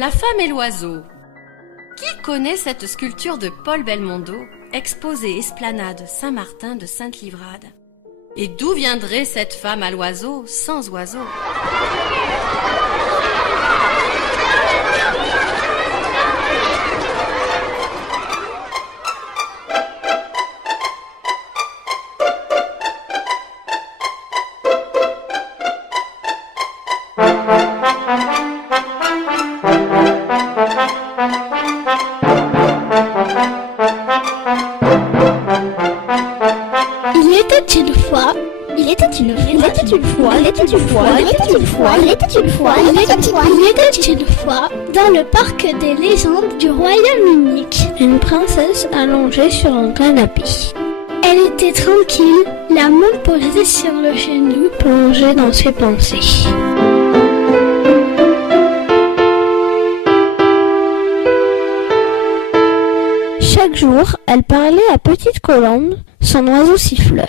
La femme et l'oiseau. Qui connaît cette sculpture de Paul Belmondo, exposée esplanade Saint-Martin de Sainte-Livrade? Et d'où viendrait cette femme à l'oiseau sans oiseau? Il était une fois, dans le parc des légendes du Royaume-Uni, une princesse allongée sur un canapé. Elle était tranquille, la main posée sur le genou, plongée dans ses pensées. Chaque jour, elle parlait à Petite Colombe, son oiseau siffleur.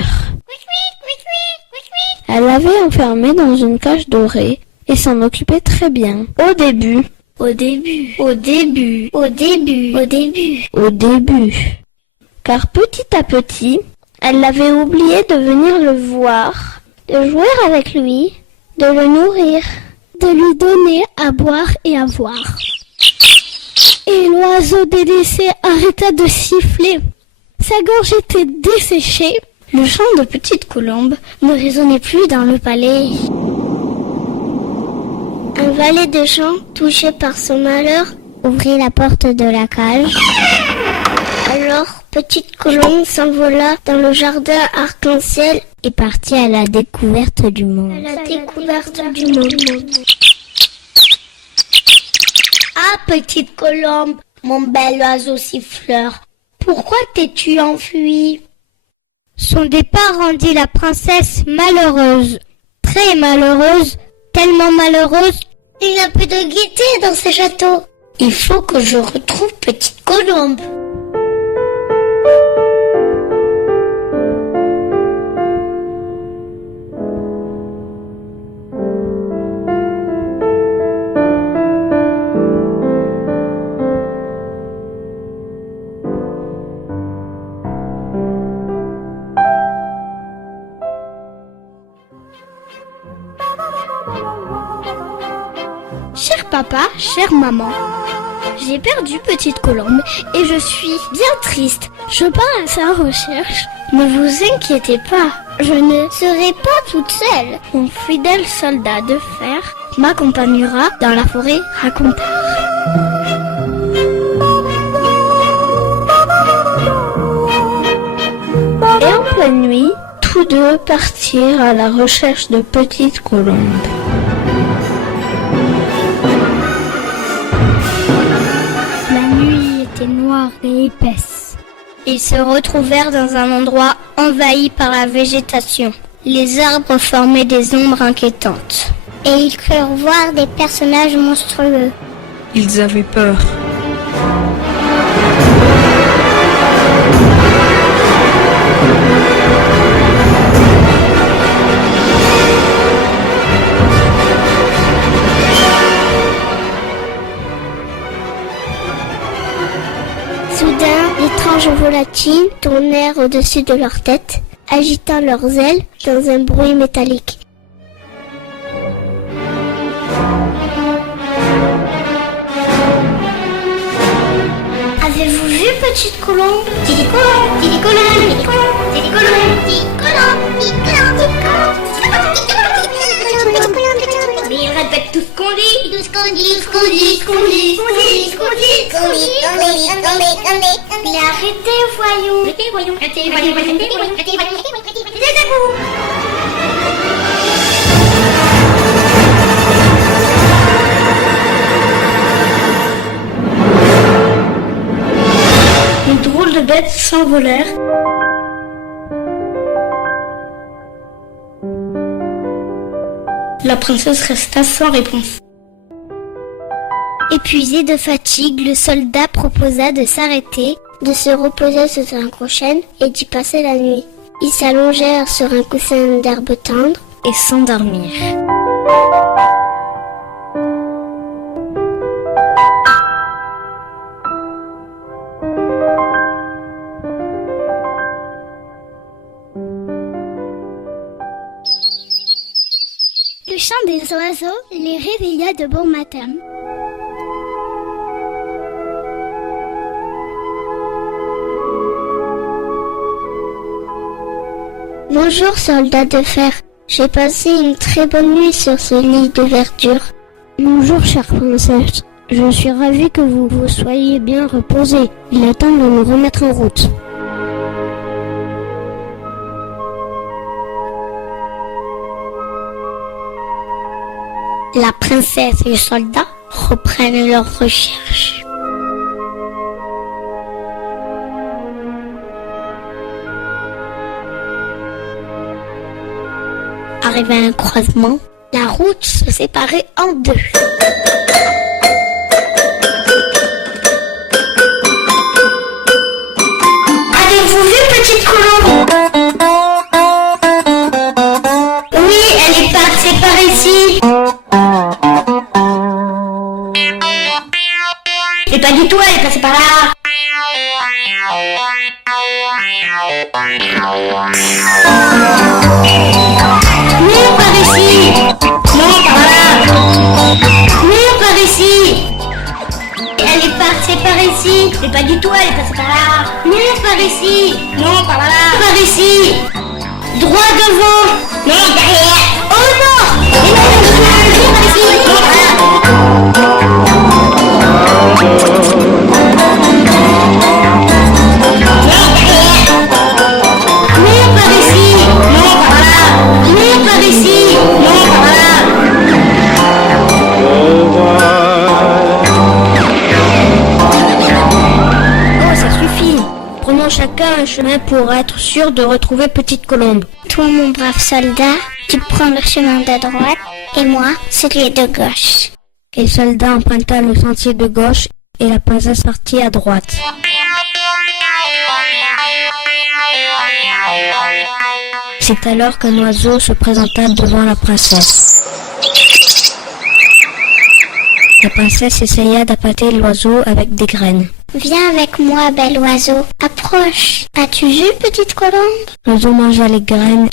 Elle l'avait enfermée dans une cage dorée et s'en occupait très bien. Au début. Car petit à petit, elle l'avait oublié de venir le voir, de jouer avec lui, de le nourrir, de lui donner à boire et à voir. Et l'oiseau délaissé arrêta de siffler. Sa gorge était desséchée. Le chant de Petite Colombe ne résonnait plus dans le palais. Un valet de champ, touché par son malheur, ouvrit la porte de la cage. Alors, Petite Colombe s'envola dans le jardin arc-en-ciel et partit à la découverte du monde. Ah, Petite Colombe, mon bel oiseau siffleur, pourquoi t'es-tu enfuie? Son départ rendit la princesse malheureuse, très malheureuse, tellement malheureuse. Il n'y a plus de gaieté dans ce château. Il faut que je retrouve Petite Colombe. Cher papa, chère maman, j'ai perdu Petite Colombe et je suis bien triste. Je pars à sa recherche. Ne vous inquiétez pas, je ne serai pas toute seule. Mon fidèle soldat de fer m'accompagnera dans la forêt Racontard. Et en pleine nuit, tous deux partirent à la recherche de Petite Colombe. Noire et épaisse. Ils se retrouvèrent dans un endroit envahi par la végétation. Les arbres formaient des ombres inquiétantes. Et ils crurent voir des personnages monstrueux. Ils avaient peur. D'étranges volatiles tournèrent au-dessus de leur tête, agitant leurs ailes dans un bruit métallique. Avez-vous vu Petite Colombe? Petite Colombe, Petite Colombe, Petite Colombe, Petite Colombe, Petite Colombe, Petite Colombe, Petite Colombe. Mais ils répètent tout ce qu'on dit. Mais arrêtez, voyons. Les drôles de bêtes s'envolèrent. La princesse resta sans réponse. Épuisé de fatigue, le soldat proposa de s'arrêter, de se reposer sous un gros chêne et d'y passer la nuit. Ils s'allongèrent sur un coussin d'herbe tendre et s'endormirent. Le chant des oiseaux les réveilla de bon matin. Bonjour, soldat de fer. J'ai passé une très bonne nuit sur ce lit de verdure. Bonjour, chère princesse. Je suis ravie que vous vous soyez bien reposée. Il est temps de nous remettre en route. La princesse et le soldat reprennent leurs recherches. Arrivé à un croisement, la route se séparait en deux. Avez-vous vu Petite Colombe? Oui, elle est passée par ici. Mais pas du tout, elle est passée par là. Non, par ici. Non, par là. Non, par ici. Elle est passée par ici. Mais pas du tout, elle est passée par là. Non, par ici. Non, par là. Par ici. Droit devant. Non, derrière. Oh non. Et non, par ici. Non, par là. Chacun un chemin pour être sûr de retrouver Petite Colombe. Toi, mon brave soldat, tu prends le chemin de droite et moi, celui de gauche. Et le soldat emprunta le sentier de gauche et la princesse partit à droite. C'est alors qu'un oiseau se présenta devant la princesse. La princesse essaya d'appâter l'oiseau avec des graines. Viens avec moi, bel oiseau. Approche. As-tu vu, Petite Colombe? L'oiseau mangea les graines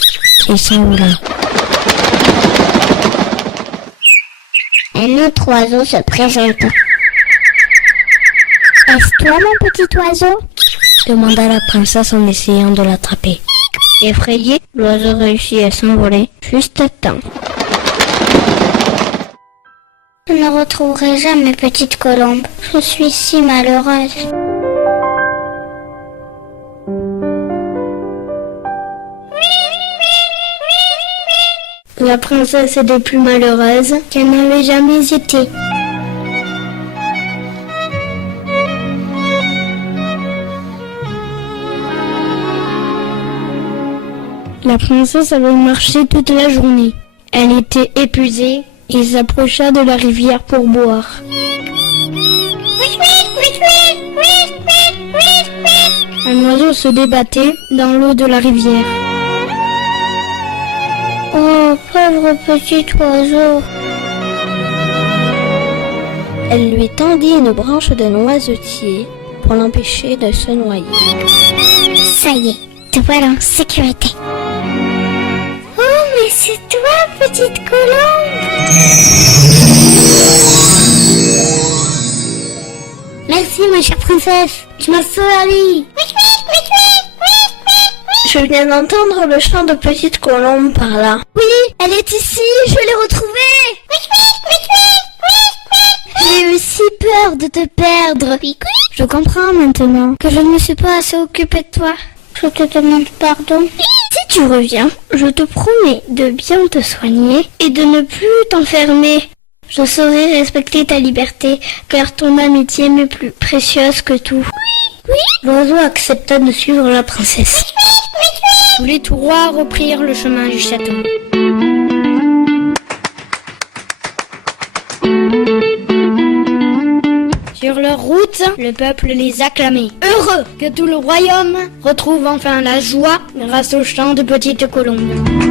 et s'envola. Un autre oiseau se présenta. Est-ce toi, mon petit oiseau? Demanda la princesse en essayant de l'attraper. Effrayé, l'oiseau réussit à s'envoler juste à temps. Je ne retrouverai jamais Petite Colombe. Je suis si malheureuse. La princesse était plus malheureuse qu'elle n'avait jamais été. La princesse avait marché toute la journée. Elle était épuisée et s'approcha de la rivière pour boire. Un oiseau se débattait dans l'eau de la rivière. Oh, pauvre petit oiseau! Elle lui tendit une branche d'un noisetier pour l'empêcher de se noyer. Ça y est, te voilà en sécurité. Oh, mais c'est toi, Petite Colombe! Merci, ma chère princesse. Tu m'as sauvé la vie. Je viens d'entendre le chant de Petite Colombe par là. Oui, elle est ici, je l'ai retrouvée. J'ai eu si peur de te perdre. Je comprends maintenant que je ne me suis pas assez occupée de toi. Je te demande pardon. Si tu reviens, je te promets de bien te soigner et de ne plus t'enfermer. Je saurai respecter ta liberté, car ton amitié m'est plus précieuse que tout. Oui. L'oiseau accepta de suivre la princesse. Tous les trois reprirent le chemin du château. Sur leur route, le peuple les acclamait. Heureux que tout le royaume retrouve enfin la joie grâce au chant de Petite Colombe.